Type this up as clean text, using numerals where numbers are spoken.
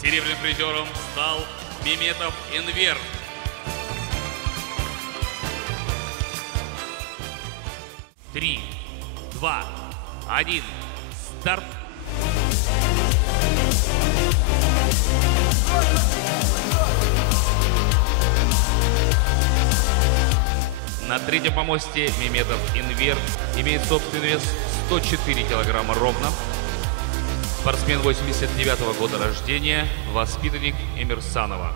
Серебряным призером стал Меметов Энвер. Три, два, один, старт. На третьем помосте Меметов Энвер имеет собственный вес 104 килограмма ровно. Спортсмен 89-го года рождения, воспитанник Эмирсанова.